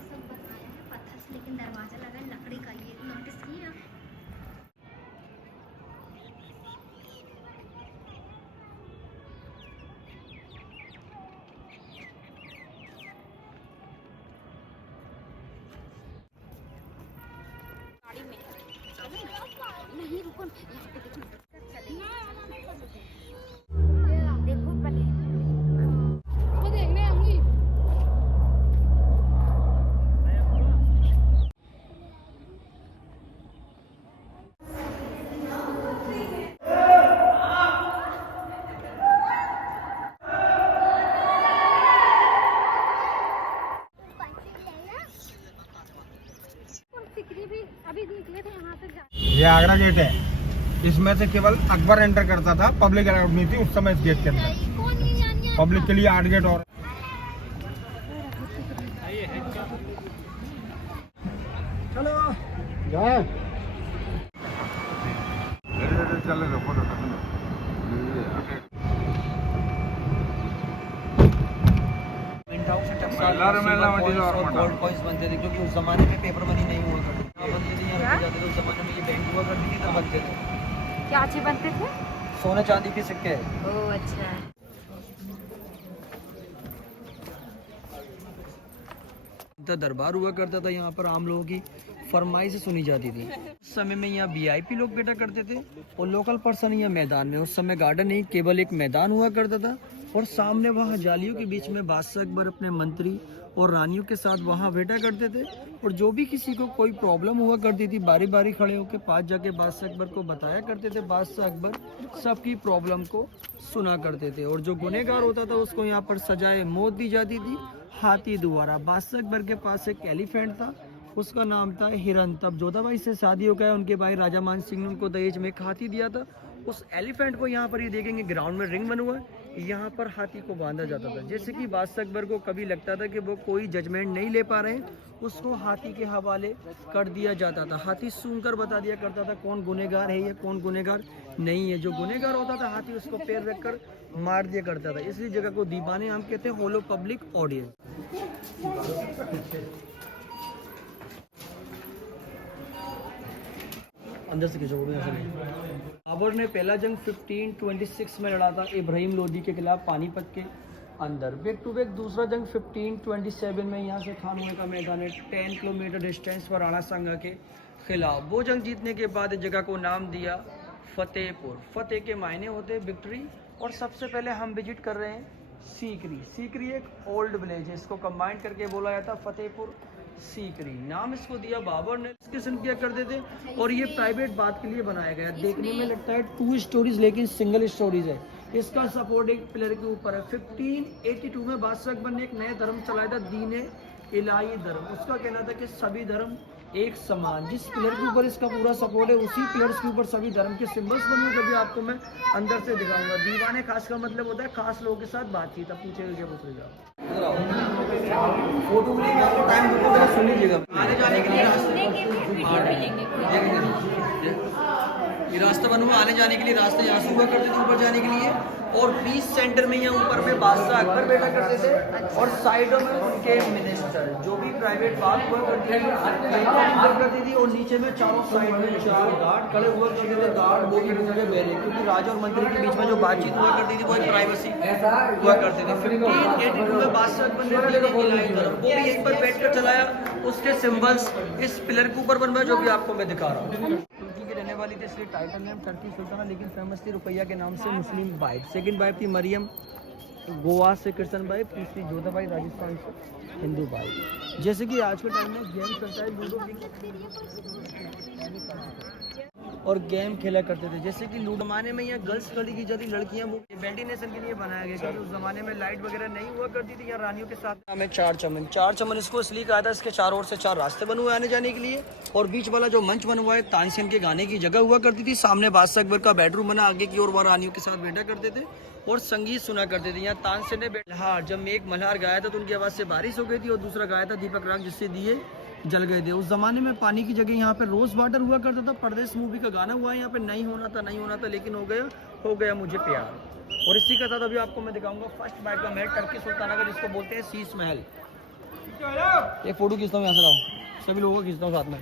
सब बनाया है पत्थर से, लेकिन दरवाजा लगा है लकड़ी का। ये नोटिस किया? गाड़ी में नहीं, रुको यहाँ पे देखो, देखो पहले मैं देखने आऊंगी। सिकरी भी अभी निकले थे यहाँ से। ये आगरा गेट है, इसमें से केवल अकबर एंटर करता था, पब्लिक अलाउड नहीं थी उस समय इस गेट के अंदर। पब्लिक के लिए 8 गेट और चलो जाए चल गोल्ड कॉइन्स बनते थे, क्योंकि उस जमाने में पेपर मनी नहीं हुआ करती थी, बनते थे यहाँ रखे जाते थे। उस जमाने में ये बैंक हुआ करती थी तब बनते थे। क्या चीज बनते थे? सोने चांदी के सिक्के। ओह अच्छा। दरबार हुआ करता था यहाँ पर, आम लोगों की फरमाइश सुनी जाती थी। उस समय में यहाँ वीआईपी लोग बैठा करते थे और लोकल पर्सन यहाँ मैदान में, उस समय गार्डन नहीं केवल एक मैदान हुआ करता था, और सामने वहाँ जालियों के बीच में बादशाह अकबर अपने मंत्री और रानियों के साथ वहाँ बैठा करते थे। और जो भी किसी को कोई प्रॉब्लम हुआ करती थी, बारी बारी खड़े होकर पास जाके बादशाह अकबर को बताया करते थे। बादशाह अकबर सबकी प्रॉब्लम को सुना करते थे, और जो गुनहगार होता था उसको यहाँ पर सजाए मौत दी जाती थी हाथी द्वारा। बादशाह अकबर के पास एक एलिफेंट था, उसका नाम था हिरन। तब जोधाबाई से शादी हो गया, उनके भाई राजा मान सिंह ने उनको दहेज में एक हाथी दिया था। उस एलिफेंट को यहाँ पर ये देखेंगे ग्राउंड में रिंग बना हुआ है, यहाँ पर हाथी को बांधा जाता था। जैसे कि बादशाह अकबर को कभी लगता था कि वो कोई जजमेंट नहीं ले पा रहे हैं, उसको हाथी के हवाले कर दिया जाता था। हाथी सुनकर बता दिया करता था कौन गुनहगार है या कौन गुनहगार नहीं है। जो गुनहगार होता था हाथी उसको पैर रखकर मार दिया करता था। इसलिए जगह को दीवाने आम कहते हैं, होलो पब्लिक ऑडियंस। अंदर से खींचो, बाबर ने पहला जंग 1526 में लड़ा था इब्राहिम लोदी के खिलाफ पानीपत के अंदर। बैक टू बैक दूसरा जंग 1527 में यहाँ से खानवे का मैदान है, 10 किलोमीटर डिस्टेंस पर राणा सांगा के खिलाफ। वो जंग जीतने के बाद इस जगह को नाम दिया फतेहपुर। फतेह के मायने होते विक्ट्री। और सबसे पहले हम विजिट कर रहे हैं सीकरी। सीकरी एक ओल्ड विलेज है, इसको कंबाइंड करके बोला जाता फतेहपुर सीकरी। नाम इसको दिया बाबर ने, डिस्कशन किया करते थे। और ये प्राइवेट बात के लिए बनाया गया। देखने में लगता है 2 स्टोरीज लेकिन सिंगल स्टोरीज है। इसका सपोर्ट एक पिलर के ऊपर है। 1582 में बादशाह अकबर ने एक नया धर्म चलाया था, दीन इलाही धर्म। उसका कहना था कि सभी धर्म एक समान। जिस पिलर के ऊपर इसका पूरा सपोर्ट है, उसी पिलर्स के ऊपर सभी धर्म के सिंबल्स बने हुए, जब आपको मैं अंदर से दिखाऊंगा। दीवाने खास का मतलब होता है खास लोगों के साथ बातचीत। अब पूछेगा फोटो टाइम सुन लीजिएगा। आने जाने के लिए ये रास्ता बना हुआ, आने जाने के लिए रास्ते यहाँ से हुआ करते थे ऊपर जाने के लिए। और बीच सेंटर में यहाँ ऊपर में बादशाह अकबर बैठा करते थे, और साइडों में उनके मिनिस्टर। जो भी प्राइवेट बात हुआ करती करती थी। और नीचे में चारों साइड में 4 गार्ड खड़े हुआ करते थे। गार्ड वो भी बहरे, क्योंकि राजा और मंत्री के बीच में जो बातचीत हुआ करती थी वो एक प्राइवेसी हुआ करते थे। 1582 में बादशाह अकबर ने वो भी यहीं पर बैठ कर चलाया। उसके सिंबल्स इस पिलर के ऊपर बनवाए, जो भी आपको मैं दिखा रहा हूँ। रहने वाली थी, इसलिए टाइटल नेम टर्की सुल्ताना, लेकिन फेमस थी रुपैया के नाम से मुस्लिम वाइफ। सेकंड वाइफ थी मरियम, गोवा से कृष्ण वाइफ। तीसरी जोधाबाई, राजस्थान से हिंदू वाइफ। जैसे कि आज के टाइम में गेम चलता है लूडो और गेम खेला करते थे। जैसे कि लूडो जमाने में यहाँ गर्ल्स खड़ी की जाती, लड़कियाँ वो वेंटिलेशन के लिए बनाया गया, क्योंकि उस जमाने में लाइट वगैरह नहीं हुआ करती थी। यहाँ रानियों के साथ हमें 4 चमन। 4 चमन इसको इसलिए कहा था, इसके चारों ओर से 4 रास्ते बने हुए आने जाने के लिए। और बीच वाला जो मंच बना हुआ है, तानसेन के गाने की जगह हुआ करती थी। सामने बादशाह अकबर का बेडरूम बना, आगे की ओर वह रानियों के साथ बैठा करते थे और संगीत सुना करते थे। यहाँ तानसेन ने मल्हार, जब मेघ मल्हार गाया था तो उनकी आवाज़ से बारिश हो गई थी। और दूसरा गाया था दीपक राग, जिससे दिए जल गए थे। उस जमाने में पानी की जगह यहाँ पे रोज वाटर हुआ करता था। परदेश मूवी का गाना हुआ है यहाँ पे, नहीं होना था लेकिन हो गया मुझे प्यार। और इसी के साथ अभी आपको मैं दिखाऊंगा फर्स्ट बाइक का महल टर्की सुल्ताना का, जिसको बोलते हैं शीश महल। एक फोटो खींचता हूँ यहाँ से, लाओ सभी लोगों को खींचता हूँ साथ में।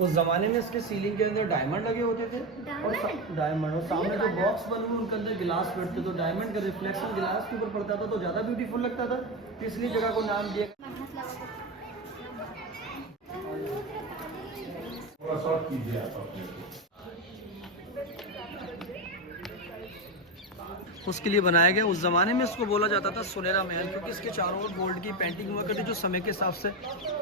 उस जमाने में इसके सीलिंग के अंदर डायमंड लगे होते थे और डायमंड, और सामने जो बॉक्स बने हुए उनके अंदर गिलास बैठते, तो डायमंड का रिफ्लेक्शन गिलास के ऊपर पड़ता था तो ज़्यादा ब्यूटीफुल लगता था, इसलिए जगह को नाम दिया। उसके लिए बनाया गया। उस ज़माने में इसको बोला जाता था सुनहरा महल, क्योंकि इसके चारों ओर गोल्ड की पेंटिंग हुआ करती जो समय के हिसाब से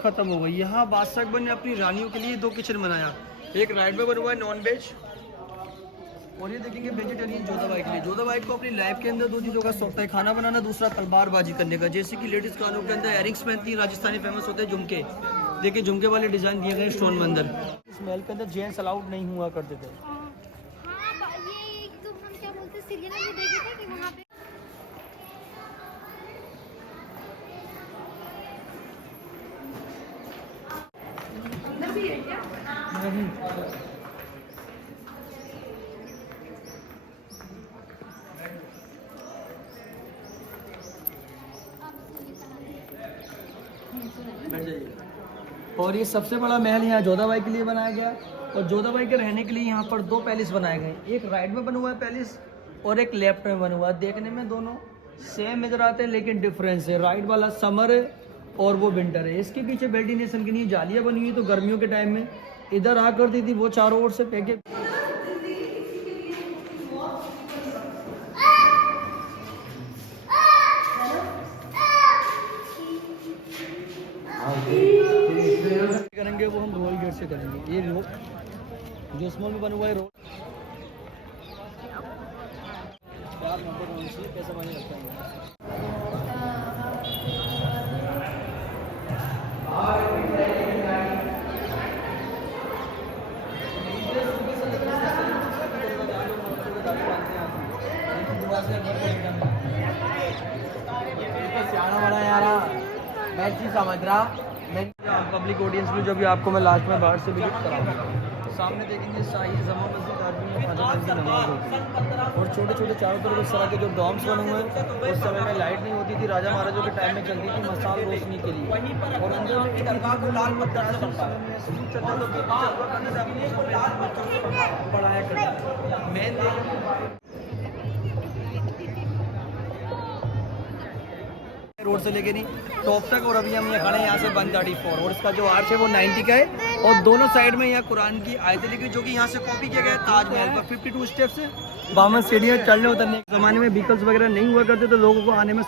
ख़त्म हो गई। यहाँ बादशाह अकबर ने अपनी रानियों के लिए 2 किचन बनाया, एक राइट में बना हुआ है नॉन वेज, और ये देखेंगे वेजिटेरियन जोधाबाई के लिए। जोधाबाई को अपनी लाइफ के अंदर 2 चीज़ों का शौक था, खाना बनाना, दूसरा तलवारबाजी करने का। जैसे कि लेडीज़ कानों के अंदर एयरिंग्स पहनती है, राजस्थानी फेमस होते हैं झुमके, देखिए झुमके वाले डिज़ाइन दिए गए स्टोन में अंदर। इस महल के अंदर जेंट्स अलाउड नहीं हुआ करते थे। और ये सबसे बड़ा महल यहाँ जोधाबाई के लिए बनाया गया, और जोधाबाई के रहने के लिए यहाँ पर 2 पैलेस बनाए गए, एक राइट में बना हुआ है पैलेस और एक लेफ्ट में बना हुआ है। देखने में दोनों सेम नजर आते हैं लेकिन डिफरेंस है, राइट वाला समर है और वो विंटर है। इसके पीछे वेंटिलेशन के लिए जालियाँ बनी हुई, तो गर्मियों के टाइम में इधर आ करती थी, वो चारों ओर से फेंके। करेंगे वो हम रोल गेट से करेंगे। ये रोड जो स्मॉल में बना हुआ है रोड 4 नंबर से पैसा मांगे लगता है। बड़ा यार मैं चीज समझ रहा पब्लिक ऑडियंस में, जो भी आपको मैं लास्ट में बाहर से विजिट कराऊंगा। सामने देखेंगे शाही जमा मस्जिद आदमी में 5 वक्त की नमाज होती है, और छोटे छोटे चारों तरफ इस तरह के जो डॉम्स बने हुए हैं। उस समय में लाइट नहीं होती थी, राजा महाराजों के टाइम में चलती थी मसाल रोशनी के लिए, और अंदर में पढ़ाया करता मेन रोड से लेके नहीं टॉप तक, और अभी हम यहाँ खड़े हैं यहाँ से 134, और इसका जो आर्च है वो 90 का है, और दोनों साइड में यहाँ कुरान की आयतें लिखी जो कि यहाँ से कॉपी किया गया है ताजमहल पर। 52 स्टेप्स है, 52 सीढ़ियाँ चढ़ने उतरने। जमाने में व्हीकल्स वगैरह नहीं हुआ करते तो लोगों को आने में